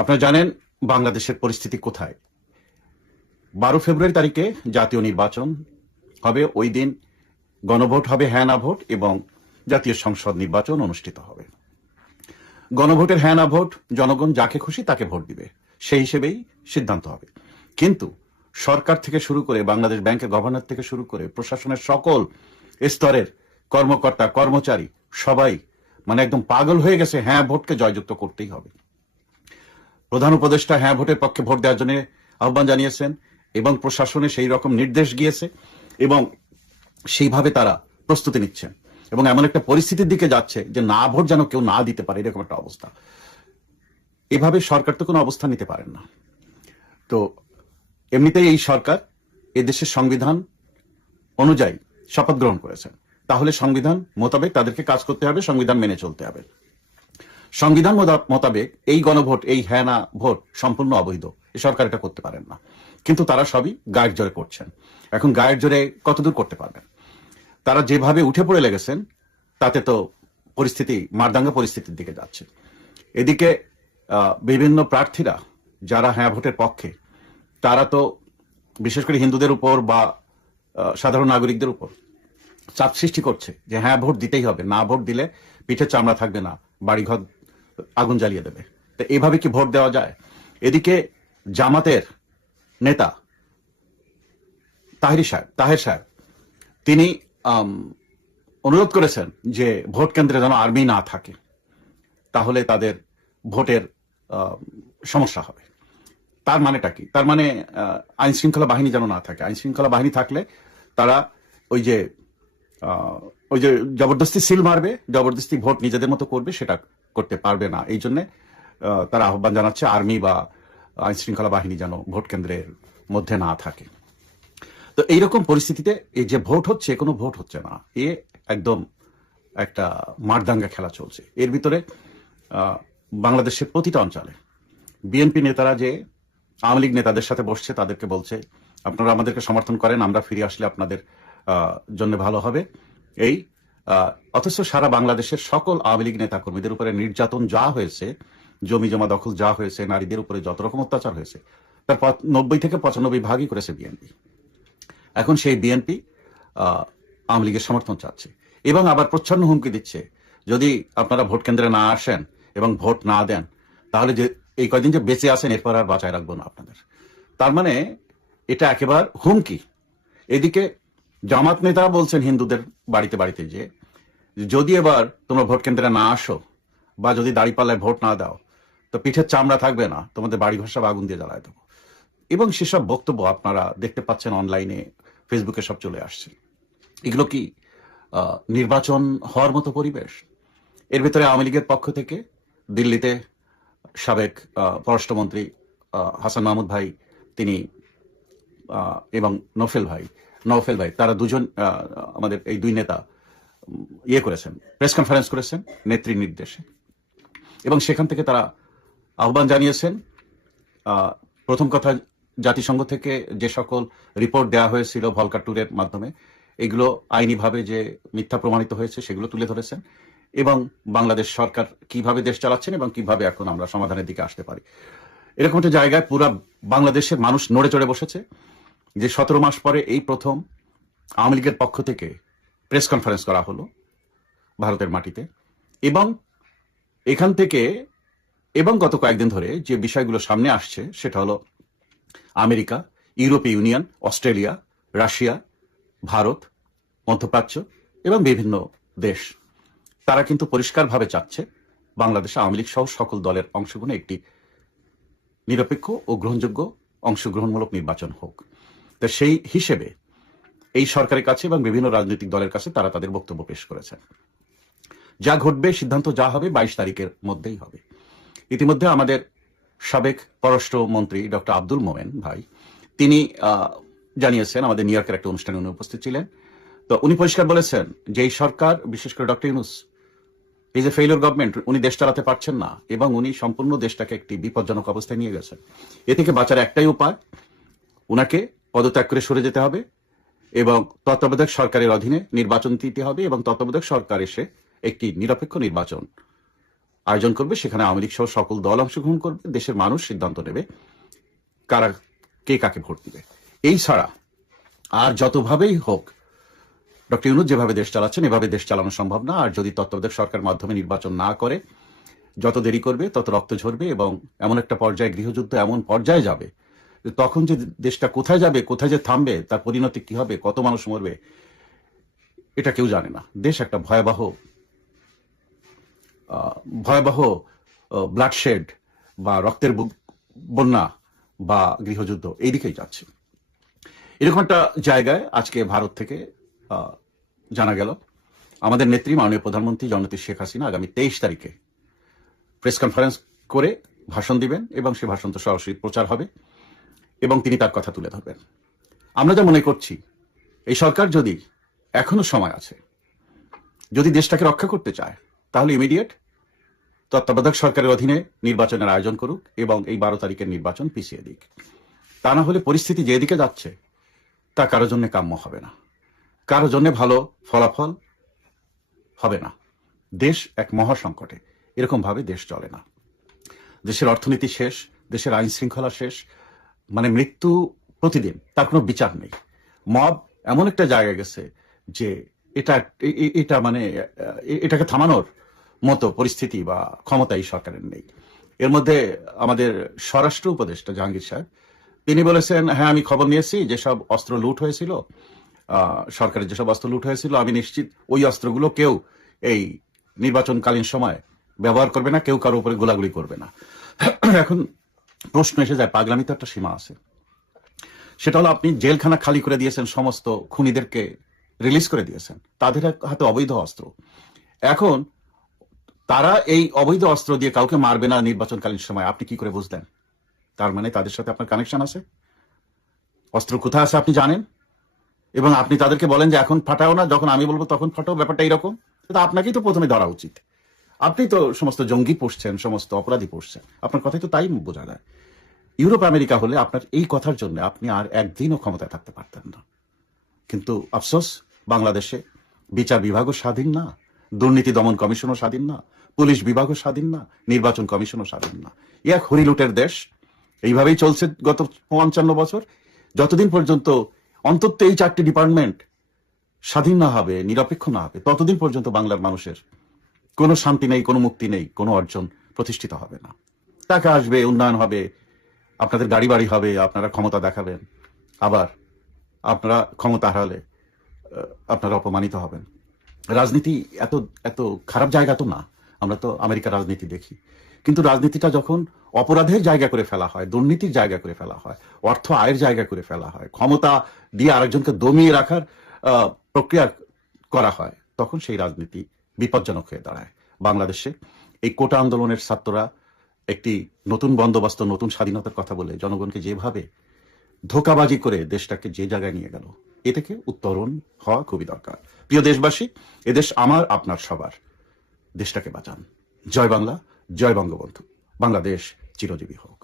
আপনারা জানেন বাংলাদেশের পরিস্থিতি কোথায়? বারো ফেব্রুয়ারি তারিখে জাতীয় নির্বাচন হবে। ওই দিন গণভোট হবে হ্যাঁ না ভোট, এবং জাতীয় সংসদ নির্বাচন অনুষ্ঠিত হবে। গণভোটের হ্যাঁ না ভোট, জনগণ যাকে খুশি তাকে ভোট দিবে। সেই হিসেবেই সিদ্ধান্ত হবে। কিন্তু সরকার থেকে শুরু করে বাংলাদেশ ব্যাংকের গভর্নর থেকে শুরু করে প্রশাসনের সকল স্তরের কর্মকর্তা, কর্মচারী সবাই মানে একদম পাগল হয়ে গেছে হ্যাঁ ভোটকে জয়যুক্ত করতেই হবে। প্রধান উপদেষ্টা হ্যাঁ ভোটের পক্ষে ভোট দেওয়ার জন্য আহ্বান জানিয়েছেন এবং প্রশাসনে সেই রকম নির্দেশ গিয়েছে এবং সেইভাবে তারা প্রস্তুতি নিচ্ছেন। এবং এমন একটা পরিস্থিতির দিকে যাচ্ছে যে না ভোট যেন কেউ না দিতে পারে, এরকম একটা অবস্থা। এভাবে সরকার তো কোনো অবস্থান নিতে পারেন না। তো এমনিতেই এই সরকার এদেশের সংবিধান অনুযায়ী শপথ গ্রহণ করেছেন। তাহলে সংবিধান মোতাবেক তাদেরকে কাজ করতে হবে, সংবিধান মেনে চলতে হবে। সংবিধান মোতাবেক এই গণভোট, এই হ্যাঁ না ভোট সম্পূর্ণ অবৈধ। সরকার এটা করতে পারেন না। কিন্তু তারা সবই গায়ের জোরে করছেন। এখন গায়ের জোরে কতদূর করতে পারবেন? তারা যেভাবে উঠে পড়ে লেগেছেন, তাতে তো পরিস্থিতি, মারদাঙ্গা পরিস্থিতির দিকে যাচ্ছে। এদিকে বিভিন্ন প্রার্থীরা, যারা হ্যাঁ ভোটের পক্ষে, তারা তো বিশেষ করে হিন্দুদের উপর বা সাধারণ নাগরিকদের উপর চাপ সৃষ্টি করছে যে হ্যাঁ ভোট দিতেই হবে। না ভোট দিলে পিঠে চামড়া থাকবে না, বাড়িঘর আগুন জ্বালিয়ে দেবে। তো এইভাবে কি ভোট দেওয়া যায়? এদিকে জামাতের নেতা তাহিরি সাহেব, তাহের সাহেব, তিনি অনুরোধ করেছেন যে ভোট কেন্দ্রে যেন আর্মি না থাকে, তাহলে তাদের ভোটের সমস্যা হবে। তার মানেটা কি? তার মানে আইন শৃঙ্খলা বাহিনী যেন না থাকে। আইন শৃঙ্খলা বাহিনী থাকলে তারা ওই যে ওই যে জবরদস্তি সিল মারবে, জবরদস্তি ভোট নিজেদের মতো করবে, সেটা করতে পারবে না। এই জন্য তারা আহ্বান জানাচ্ছে আর্মি বা আইন শৃঙ্খলা বাহিনী যেন ভোট কেন্দ্রের মধ্যে না থাকে। তো এইরকম পরিস্থিতিতে এই যে ভোট হচ্ছে, কোনো ভোট হচ্ছে না। এ একদম একটা মারদাঙ্গা খেলা চলছে। এর ভিতরে বাংলাদেশের প্রতিটা অঞ্চলে বিএনপি নেতারা যে আওয়ামী লীগ নেতাদের সাথে বসছে, তাদেরকে বলছে, আপনারা আমাদেরকে সমর্থন করেন, আমরা ফিরে আসলে আপনাদের জন্য ভালো হবে। এই অথচ সারা বাংলাদেশের সকল আওয়ামী লীগ নেতা কর্মীদের উপরে নির্যাতন যা হয়েছে, জমি জমা দখল যা হয়েছে, নারীদের উপরে যত রকম অত্যাচার হয়েছে, তার নব্বই থেকে পঁচানব্বই ভাগই করেছে বিএনপি। এখন সেই বিএনপি আওয়ামী লীগের সমর্থন চাচ্ছে। এবং আবার প্রচ্ছন্ন হুমকি দিচ্ছে, যদি আপনারা ভোট কেন্দ্রে না আসেন এবং ভোট না দেন, তাহলে যে এই কয়দিন যে বেঁচে আছেন, এরপর আর বাঁচায় রাখব না আপনাদের। তার মানে এটা একেবারে হুমকি। এদিকে জামাত নেতারা বলছেন হিন্দুদের বাড়িতে বাড়িতে যে যদি এবার তোমরা ভোট কেন্দ্রে না আসো, বা যদি দাড়িপাল্লায় ভোট না দাও, তো পিঠের চামড়া থাকবে না, তোমাদের বাড়ি ঘর সব আগুন দিয়ে জ্বালায় দেবো। এবং সেসব বক্তব্য আপনারা দেখতে পাচ্ছেন অনলাইনে, ফেসবুকে সব চলে আসছে। এগুলো কি নির্বাচন হওয়ার মতো পরিবেশ? এর ভিতরে আওয়ামী লীগের পক্ষ থেকে দিল্লিতে সাবেক পররাষ্ট্রমন্ত্রী হাসান মাহমুদ ভাই, তিনি এবং নফেল ভাই, নওফেল ভাই, তারা দুজন আমাদের এই দুই নেতা ইয়ে করেছেন প্রেস কনফারেন্স করেছেন নেত্রী নির্দেশে। এবং সেখান থেকে তারা আহ্বান জানিয়েছেন প্রথম কথা জাতিসংঘ থেকে যে সকল রিপোর্ট দেওয়া হয়েছিল ভলকা ট্যুরের মাধ্যমে, এগুলো আইনিভাবে যে মিথ্যা প্রমাণিত হয়েছে সেগুলো তুলে ধরেছেন এবং বাংলাদেশ সরকার কীভাবে দেশ চালাচ্ছেন এবং কীভাবে এখন আমরা সমাধানের দিকে আসতে পারি। এরকম একটা জায়গায় পুরা বাংলাদেশের মানুষ নড়ে চড়ে বসেছে যে সতেরো মাস পরে এই প্রথম আওয়ামী লীগের পক্ষ থেকে প্রেস কনফারেন্স করা হলো ভারতের মাটিতে। এবং এখান থেকে, এবং গত কয়েকদিন ধরে যে বিষয়গুলো সামনে আসছে, সেটা হলো আমেরিকা, ইউরোপীয় ইউনিয়ন, অস্ট্রেলিয়া, রাশিয়া, ভারত, মধ্যপ্রাচ্য এবং বিভিন্ন দেশ। তারা কিন্তু পরিষ্কারভাবে চাচ্ছে বাংলাদেশে আওয়ামী লীগ সহ সকল দলের অংশগ্রহণে একটি নিরপেক্ষ ও গ্রহণযোগ্য অংশগ্রহণমূলক নির্বাচন হোক। তো সেই হিসেবে এই সরকারের কাছে এবং বিভিন্ন রাজনৈতিক দলের কাছে তারা তাদের বক্তব্য পেশ করেছেন। যা ঘটবে, সিদ্ধান্ত যা হবে বাইশ তারিখের মধ্যেই হবে। ইতিমধ্যে আমাদের সাবেক পররাষ্ট্রমন্ত্রী ডক্টর আব্দুল মোমেন ভাই, তিনি জানিয়েছেন, আমাদের নিউ ইয়র্কের একটা অনুষ্ঠানে উনি উপস্থিত ছিলেন। তো উনি পরিষ্কার বলেছেন যে এই সরকার, বিশেষ করে ডক্টর ইউনুস, এই যে ফেইলর গভর্নমেন্ট উনি দেশ চালাতে পারছেন না এবং উনি সম্পূর্ণ দেশটাকে একটি বিপজ্জনক অবস্থায় নিয়ে গেছেন। এ থেকে বাঁচার একটাই উপায়, উনাকে পদত্যাগ করে সরে যেতে হবে। এবং তত্ত্বাবধায়ক সরকারের অধীনে নির্বাচন দিতে হবে এবং তত্ত্বাবধায়ক সরকার এসে একটি নিরপেক্ষ নির্বাচন আয়োজন করবে। সেখানে আওয়ামী লীগ সহ সকল দল অংশগ্রহণ করবে। দেশের মানুষ সিদ্ধান্ত নেবে কারা কে কাকে ভোট দিবে। এই ছাড়া আর যতভাবেই হোক, ডক্টর ইউনুস যেভাবে দেশ চালাচ্ছেন, এভাবে দেশ চালানো সম্ভব না। আর যদি তত্ত্বাবধায়ক সরকার মাধ্যমে নির্বাচন না করে, যত দেরি করবে, তত রক্ত ঝরবে এবং এমন একটা পর্যায়ে গৃহযুদ্ধ এমন পর্যায়ে যাবে তখন যে দেশটা কোথায় যাবে, কোথায় যে থামবে, তার পরিণতি কি হবে, কত মানুষ মরবে, এটা কেউ জানে না। দেশ একটা ভয়াবহ ভয়াবহ ব্লাডশেড বা রক্তের বন্যা বা গৃহযুদ্ধ এই দিকেই যাচ্ছে। এরকম একটা জায়গায় আজকে ভারত থেকে জানা গেল, আমাদের নেত্রী, মাননীয় প্রধানমন্ত্রী জননেত্রী শেখ হাসিনা আগামী তেইশ তারিখে প্রেস কনফারেন্স করে ভাষণ দিবেন এবং সে ভাষণ তো সরাসরি প্রচার হবে। এবং তিনি তার কথা তুলে ধরবেন। আমরা যা মনে করছি, এই সরকার যদি এখনও সময় আছে, যদি দেশটাকে রক্ষা করতে চায়, তাহলে ইমিডিয়েট তত্ত্বাবধায়ক সরকারের অধীনে নির্বাচনের আয়োজন করুক এবং এই বারো তারিখের নির্বাচন পিছিয়ে দিক। তা না হলে পরিস্থিতি যেদিকে যাচ্ছে, তা কারও জন্য কাম্য হবে না। কারও জন্য ভালো ফলাফল হবে না। দেশ এক মহাসংকটে। এরকম ভাবে দেশ চলে না। দেশের অর্থনীতি শেষ, দেশের আইন শৃঙ্খলা শেষ মানে মৃত্যু প্রতিদিন, তার কোনো বিচার নেই। মব এমন একটা জায়গা গেছে যে এটা এটা মানে এটাকে থামানোর মতো পরিস্থিতি বা ক্ষমতা এই সরকারের নেই। এর মধ্যে আমাদের স্বরাষ্ট্র উপদেষ্টা জাহাঙ্গীর সাহেব, তিনি বলেছেন হ্যাঁ আমি খবর নিয়েছি যেসব অস্ত্র লুট হয়েছিল। সরকারের যেসব অস্ত্র লুট হয়েছিল, আমি নিশ্চিত ওই অস্ত্রগুলো কেউ এই নির্বাচনকালীন সময় ব্যবহার করবে না, কেউ কারও উপরে গোলাগুলি করবে না। এখন প্রশ্ন এসে যায় পাগলামি তো একটা সীমা আছে। সেটা হলো আপনি জেলখানা খালি করে দিয়েছেন, সমস্ত খুনিদেরকে রিলিজ করে দিয়েছেন। তাদের হাতে অবৈধ অস্ত্র। এখন তারা এই অবৈধ অস্ত্র দিয়ে কাউকে মারবে না নির্বাচনকালীন সময়, আপনি কি করে বুঝলেন? তার মানে তাদের সাথে আপনার কানেকশন আছে? অস্ত্র কোথায় আছে আপনি জানেন? এবং আপনি তাদেরকে বলেন যে, এখন ফাটাও না, যখন আমি বলব তখন ফাটাও, ব্যাপারটা এরকম। তো আপনাকেই তো প্রথমে ধরা উচিত। আপনি তো সমস্ত জঙ্গি পড়ছেন সমস্ত অপরাধী পড়ছেন আপনার কথাই তো তাই বোঝা যায়। ইউরোপ, আমেরিকা হলে আপনার এই কথার জন্য আপনি আর একদিনও ক্ষমতায় থাকতে পারতেন না। কিন্তু আফসোস, বাংলাদেশে বিচার বিভাগও স্বাধীন না, দুর্নীতি দমন কমিশনও স্বাধীন না, পুলিশ বিভাগও স্বাধীন না, নির্বাচন কমিশনও স্বাধীন না। এ এক হরিলুটের দেশ, এইভাবেই চলছে গত পঞ্চান্ন বছর। যতদিন পর্যন্ত অন্তত এই চারটি ডিপার্টমেন্ট স্বাধীন না হবে, নিরপেক্ষ না হবে, ততদিন পর্যন্ত বাংলার মানুষের কোনো শান্তি নেই, কোনো মুক্তি নেই, কোনো অর্জন প্রতিষ্ঠিত হবে না। টাকা আসবে, উন্নয়ন হবে, আপনাদের গাড়ি বাড়ি হবে, আপনারা ক্ষমতা দেখাবেন। আবার আপনারা ক্ষমতা হারালে আপনারা অপমানিত হবেন। রাজনীতি এত এত খারাপ জায়গা তো না, আমরা তো আমেরিকার রাজনীতি দেখি। কিন্তু রাজনীতিটা যখন অপরাধের জায়গা করে ফেলা হয়, দুর্নীতির জায়গা করে ফেলা হয়, অর্থ আয়ের জায়গা করে ফেলা হয়, ক্ষমতা দিয়ে আরেকজনকে দমিয়ে রাখার প্রক্রিয়া করা হয়, তখন সেই রাজনীতি বিপজ্জনক হয়ে দাঁড়ায়। বাংলাদেশে এই কোটা আন্দোলনের ছাত্ররা একটি নতুন বন্দোবস্ত, নতুন স্বাধীনতার কথা বলে জনগণকে যেভাবে ধোকাবাজি করে দেশটাকে যে জায়গায় নিয়ে গেল এ থেকে উত্তরণ হওয়া খুবই দরকার। প্রিয় দেশবাসী, এদেশ আমার, আপনার সবার। দেশটাকে বাঁচান। জয় বাংলা, জয় বঙ্গবন্ধু। বাংলাদেশ চিরজীবী হোক।